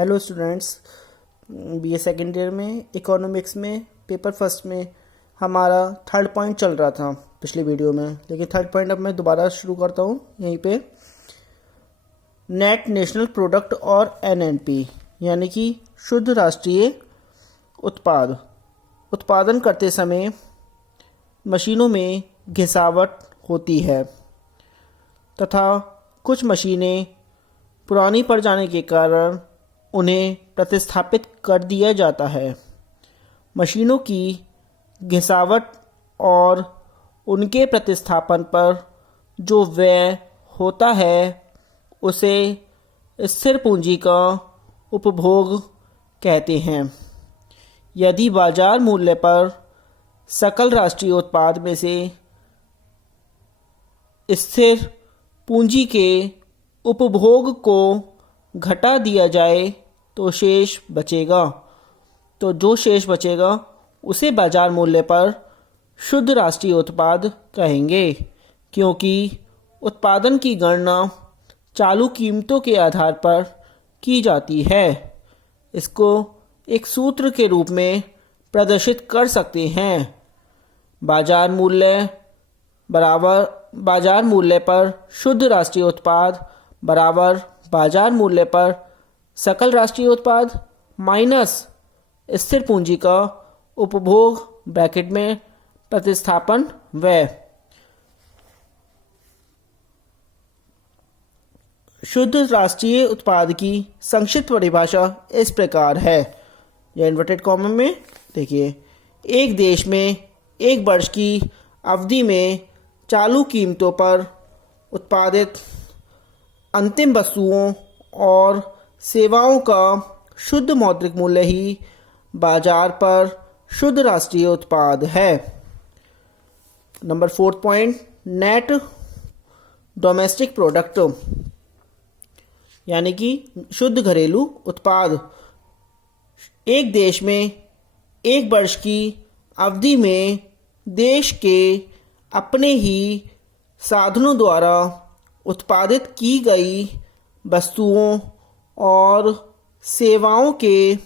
Hello students, BA second year में economics में paper first में हमारा थर्ड पॉइंट चल रहा था पिछली वीडियो में, लेकिन थर्ड पॉइंट अब मैं दोबारा शुरू करता हूँ यहीं पे। नेट नेशनल प्रोडक्ट और एनएनपी यानी कि शुद्ध राष्ट्रीय उत्पाद। उत्पादन करते समय मशीनों में घिसावट होती है तथा कुछ मशीनें पुरानी पड़ जाने के कारण उन्हें प्रतिस्थापित कर दिया जाता है। मशीनों की घिसावट और उनके प्रतिस्थापन पर जो व्यय होता है उसे स्थिर पूंजी का उपभोग कहते हैं। यदि बाजार मूल्य पर सकल राष्ट्रीय उत्पाद में से स्थिर पूंजी के उपभोग को घटा दिया जाए तो शेष बचेगा। तो जो शेष बचेगा उसे बाजार मूल्य पर शुद्ध राष्ट्रीय उत्पाद कहेंगे, क्योंकि उत्पादन की गणना चालू कीमतों के आधार पर की जाती है। इसको एक सूत्र के रूप में प्रदर्शित कर सकते हैं। बाजार मूल्य पर शुद्ध राष्ट्रीय उत्पाद बराबर बाजार मूल्य पर सकल राष्ट्रीय उत्पाद माइनस स्थिर पूंजी का उपभोग ब्रैकेट में प्रतिस्थापन व्यय। शुद्ध राष्ट्रीय उत्पाद की संक्षिप्त परिभाषा इस प्रकार है, या इन्वर्टेड कॉमा में देखिए, एक देश में एक वर्ष की अवधि में चालू कीमतों पर उत्पादित अंतिम वस्तुओं और सेवाओं का शुद्ध मौद्रिक मूल्य ही बाजार पर शुद्ध राष्ट्रीय उत्पाद है। Number 4 point, net domestic product यानी कि शुद्ध घरेलू उत्पाद। एक देश में एक वर्ष की अवधि में देश के अपने ही साधनों द्वारा उत्पादित की गई वस्तुओं और सेवाओं के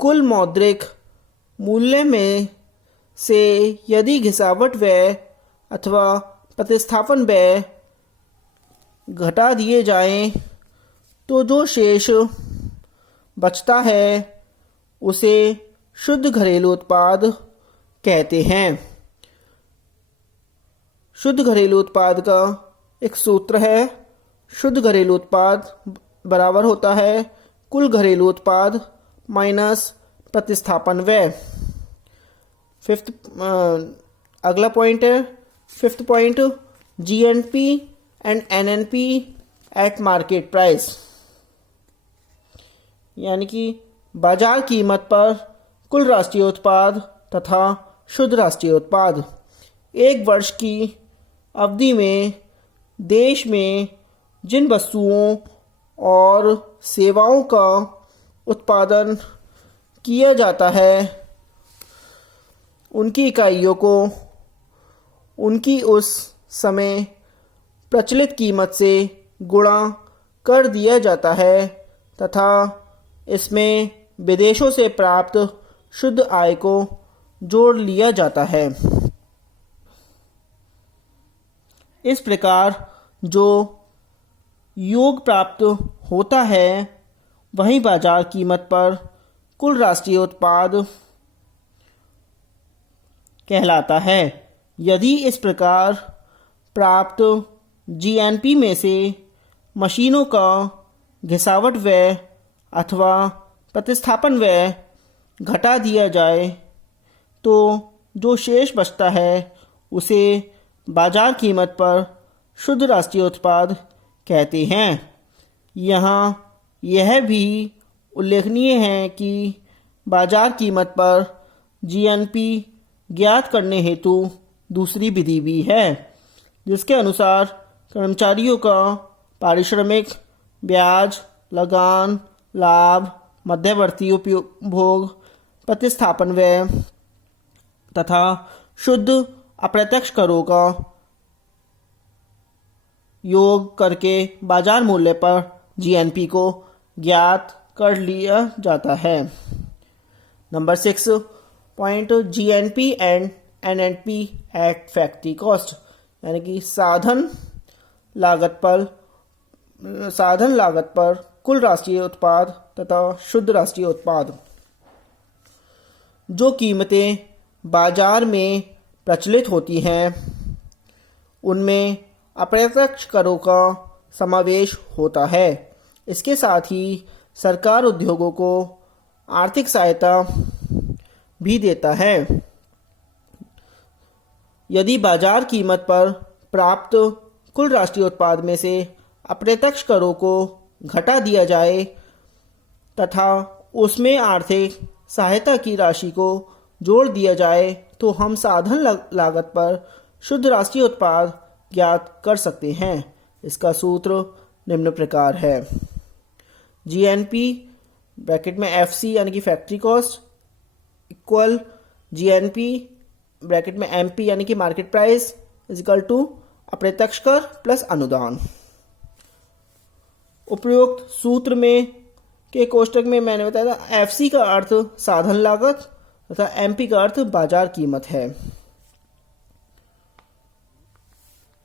कुल मौद्रिक मूल्य में से यदि घिसावट व्यय अथवा प्रतिस्थापन व्यय घटा दिए जाएं तो जो शेष बचता है उसे शुद्ध घरेलू उत्पाद कहते हैं। शुद्ध घरेलू उत्पाद का एक सूत्र है, शुद्ध घरेलू उत्पाद बराबर होता है कुल घरेलू उत्पाद माइनस प्रतिस्थापन व्यय। अगला पॉइंट है 5th point, GNP and NNP eight market price यानी कि बाजार कीमत पर कुल राष्ट्रीय उत्पाद तथा शुद्ध राष्ट्रीय उत्पाद। एक वर्ष की अवधि में देश में जिन वस्तुओं और सेवाओं का उत्पादन किया जाता है उनकी इकाइयों को उनकी उस समय प्रचलित कीमत से गुणा कर दिया जाता है तथा इसमें विदेशों से प्राप्त शुद्ध आय को जोड़ लिया जाता है। इस प्रकार जो योग प्राप्त होता है वही बाजार कीमत पर कुल राष्ट्रीय उत्पाद कहलाता है। यदि इस प्रकार प्राप्त जीएनपी में से मशीनों का घिसावट व्यय अथवा प्रतिस्थापन व्यय घटा दिया जाए तो जो शेष बचता है उसे बाजार कीमत पर शुद्ध राष्ट्रीय उत्पाद कहते हैं। यहाँ यह भी उल्लेखनीय है कि बाजार कीमत पर जीएनपी ज्ञात करने हेतु दूसरी विधि भी है, जिसके अनुसार कर्मचारियों का पारिश्रमिक, ब्याज, लगान, लाभ, मध्यवर्ती उपभोग, प्रतिस्थापन व्यय तथा शुद्ध अप्रत्यक्ष करों का योग करके बाजार मूल्य पर जीएनपी को ज्ञात कर लिया जाता है। Number 6 point, GNP and NNP at factory cost, यानी कि साधन लागत पर कुल राष्ट्रीय उत्पाद तथा शुद्ध राष्ट्रीय उत्पाद। जो कीमतें बाजार में प्रचलित होती हैं उनमें अप्रत्यक्ष करों का समावेश होता है। इसके साथ ही सरकार उद्योगों को आर्थिक सहायता भी देता है। यदि बाजार कीमत पर प्राप्त कुल राष्ट्रीय उत्पाद में से अप्रत्यक्ष करों को घटा दिया जाए तथा उसमें आर्थिक सहायता की राशि को जोड़ दिया जाए तो हम साधन लागत पर शुद्ध राष्ट्रीय उत्पाद ज्ञात कर सकते हैं। इसका सूत्र निम्न प्रकार है। जीएनपी ब्रैकेट में एफसी यानी कि factory cost equal GNP bracket में एमपी यानी कि मार्केट प्राइस इक्वल टू अप्रत्यक्ष कर प्लस अनुदान। उपयुक्त सूत्र में के कोष्टक में मैंने बताया था एफसी का अर्थ साधन लागत तथा एमपी का अर्थ बाजार कीमत है।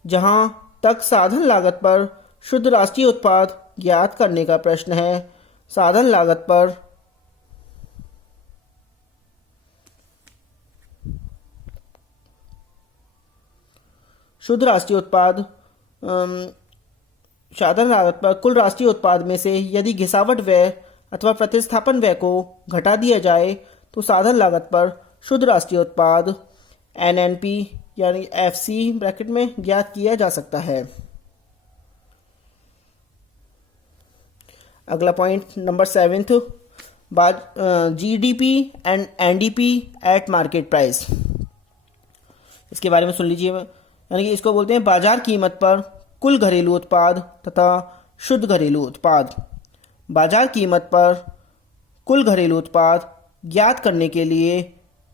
जहां तक साधन लागत पर शुद्ध राष्ट्रीय उत्पाद ज्ञात करने का प्रश्न है, साधन लागत पर शुद्ध राष्ट्रीय उत्पाद साधन लागत पर कुल राष्ट्रीय उत्पाद में से यदि घिसावट व्यय अथवा प्रतिस्थापन व्यय को घटा दिया जाए तो साधन लागत पर शुद्ध राष्ट्रीय उत्पाद एनएनपी यानी एफसी ब्रैकेट में ज्ञात किया जा सकता है। अगला point number 7, GDP and NDP at market price. इसके बारे में सुन लीजिए, यानी कि इसको बोलते हैं बाजार कीमत पर कुल घरेलू उत्पाद तथा शुद्ध घरेलू उत्पाद। बाजार कीमत पर कुल घरेलू उत्पाद ज्ञात करने के लिए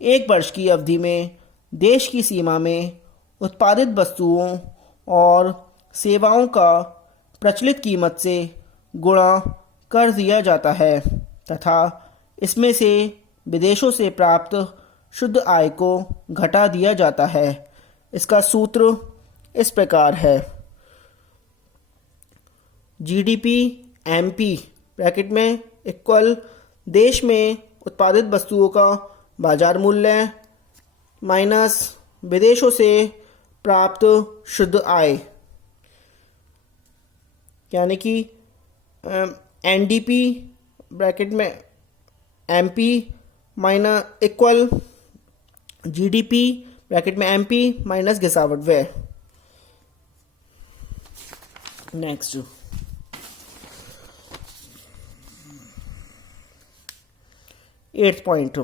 एक वर्ष की अवधि में देश की सीमा में उत्पादित वस्तुओं और सेवाओं का प्रचलित कीमत से गुणा कर दिया जाता है तथा इसमें से विदेशों से प्राप्त शुद्ध आय को घटा दिया जाता है। इसका सूत्र इस प्रकार है। जीडीपी एमपी ब्रैकेट में इक्वल देश में उत्पादित वस्तुओं का बाजार मूल्य माइनस विदेशों से प्राप्त शुद्ध आय, यानी कि एनडीपी ब्रैकेट में MP minus equal GDP bracket में एमपी माइनस घिसावट व्यय। Next 8th point,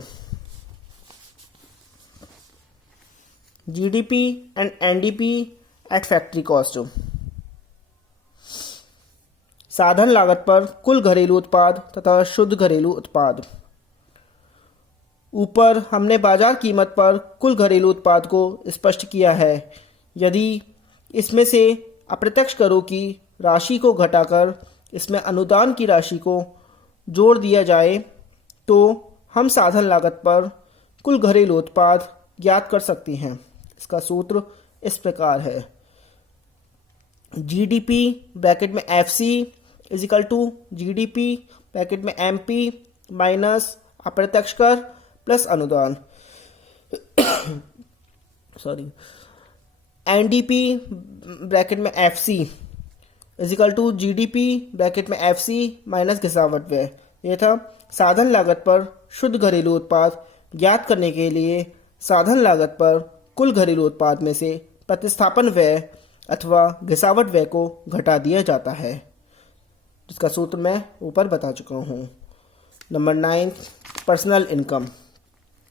GDP and NDP at factory cost. साधन लागत पर कुल घरेलू उत्पाद तथा शुद्ध घरेलू उत्पाद। ऊपर हमने बाजार कीमत पर कुल घरेलू उत्पाद को स्पष्ट किया है। यदि इसमें से अप्रत्यक्ष करों की राशि को घटाकर इसमें अनुदान की राशि को जोड़ दिया जाए तो हम साधन लागत पर कुल घरेलू उत्पाद ज्ञात कर सकते हैं। इसका सूत्र इस प्रकार है। जीडीपी ब्रैकेट में FC is equal to GDP bracket में एमपी माइनस अप्रत्यक्ष कर प्लस अनुदान सॉरी एनडीपी ब्रैकेट में FC is equal to GDP bracket में एफसी माइनस घिसावट व्यय। यह था साधन लागत पर शुद्ध घरेलू उत्पाद ज्ञात करने के लिए साधन लागत पर कुल घरेलू उत्पाद में से प्रतिस्थापन व्यय अथवा घिसावट व्यय को घटा दिया जाता है, जिसका सूत्र मैं ऊपर बता चुका हूँ। नंबर 9, पर्सनल इनकम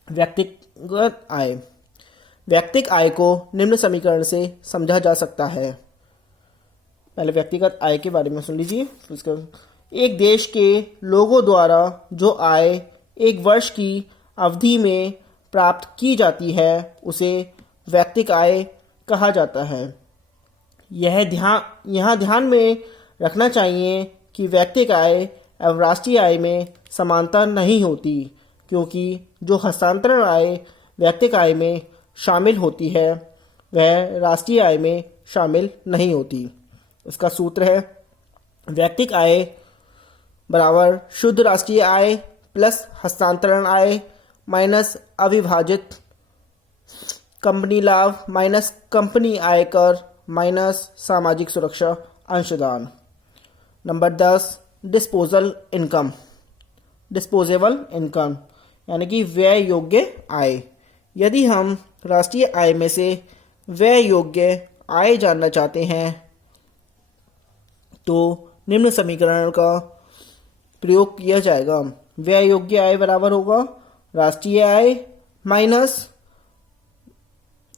व्यक्तिगत आय। व्यक्तिगत आय को निम्न समीकरण से समझा जा सकता है। पहले व्यक्तिगत आय के बारे में सुन लीजिए। एक देश के लोगों द्वारा जो आय एक वर्ष की अवधि में प्राप्त की जाती है उसे व्यक्तिगत आय कहा जाता है। यहाँ ध्यान में रखना चाहिए कि व्यक्तिगत आय एवं राष्ट्रीय आय में समानता नहीं होती, क्योंकि जो हस्तांतरण आय व्यक्तिगत आय में शामिल होती है वह राष्ट्रीय आय में शामिल नहीं होती। इसका सूत्र है व्यक्तिगत आय बराबर शुद्ध राष्ट्रीय आय प्लस हस्तांतरण आय माइनस अविभाजित कंपनी लाभ माइनस कंपनी आयकर माइनस सामाजिक सुरक्षा अंशदान। Number 10 disposal income, disposable income यानी कि व्यय योग्य आय। यदि हम राष्ट्रीय आय में से व्यय योग्य आय जानना चाहते हैं तो निम्न समीकरण का प्रयोग किया जाएगा। व्यय योग्य आय बराबर होगा राष्ट्रीय आय माइनस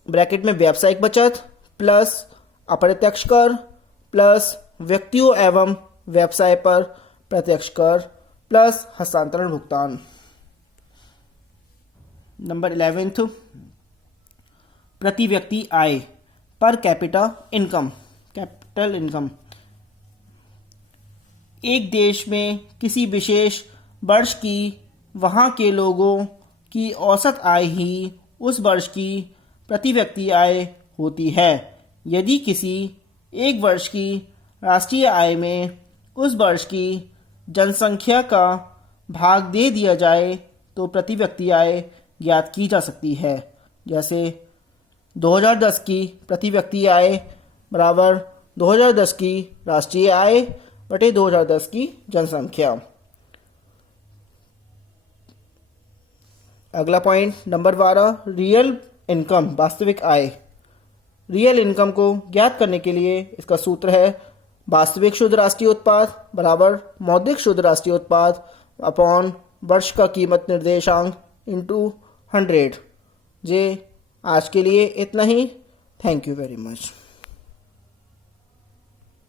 ब्रैकेट में व्यावसायिक बचत प्लस अप्रत्यक्ष कर प्लस व्यक्तियों एवं व्यवसाय पर प्रत्यक्ष कर प्लस हस्तांतरण भुगतान। नंबर 11 प्रति व्यक्ति आय per capita income, capital income. एक देश में किसी विशेष वर्ष की वहाँ के लोगों की औसत आय ही उस वर्ष की प्रति व्यक्ति आय होती है। यदि किसी एक वर्ष की राष्ट्रीय आय में उस वर्ष की जनसंख्या का भाग दे दिया जाए तो प्रति व्यक्ति आय ज्ञात की जा सकती है। जैसे 2010 की प्रति व्यक्ति आय बराबर 2010 की राष्ट्रीय आय बटे 2010 की जनसंख्या। अगला पॉइंट नंबर 12 रियल इनकम, वास्तविक आय। रियल इनकम को ज्ञात करने के लिए इसका सूत्र है वास्तविक शुद्ध राष्ट्रीय उत्पाद बराबर मौद्रिक शुद्ध राष्ट्रीय उत्पाद अपॉन वर्ष का कीमत निर्देशांक इंटू 100। जे आज के लिए इतना ही। Thank you very much.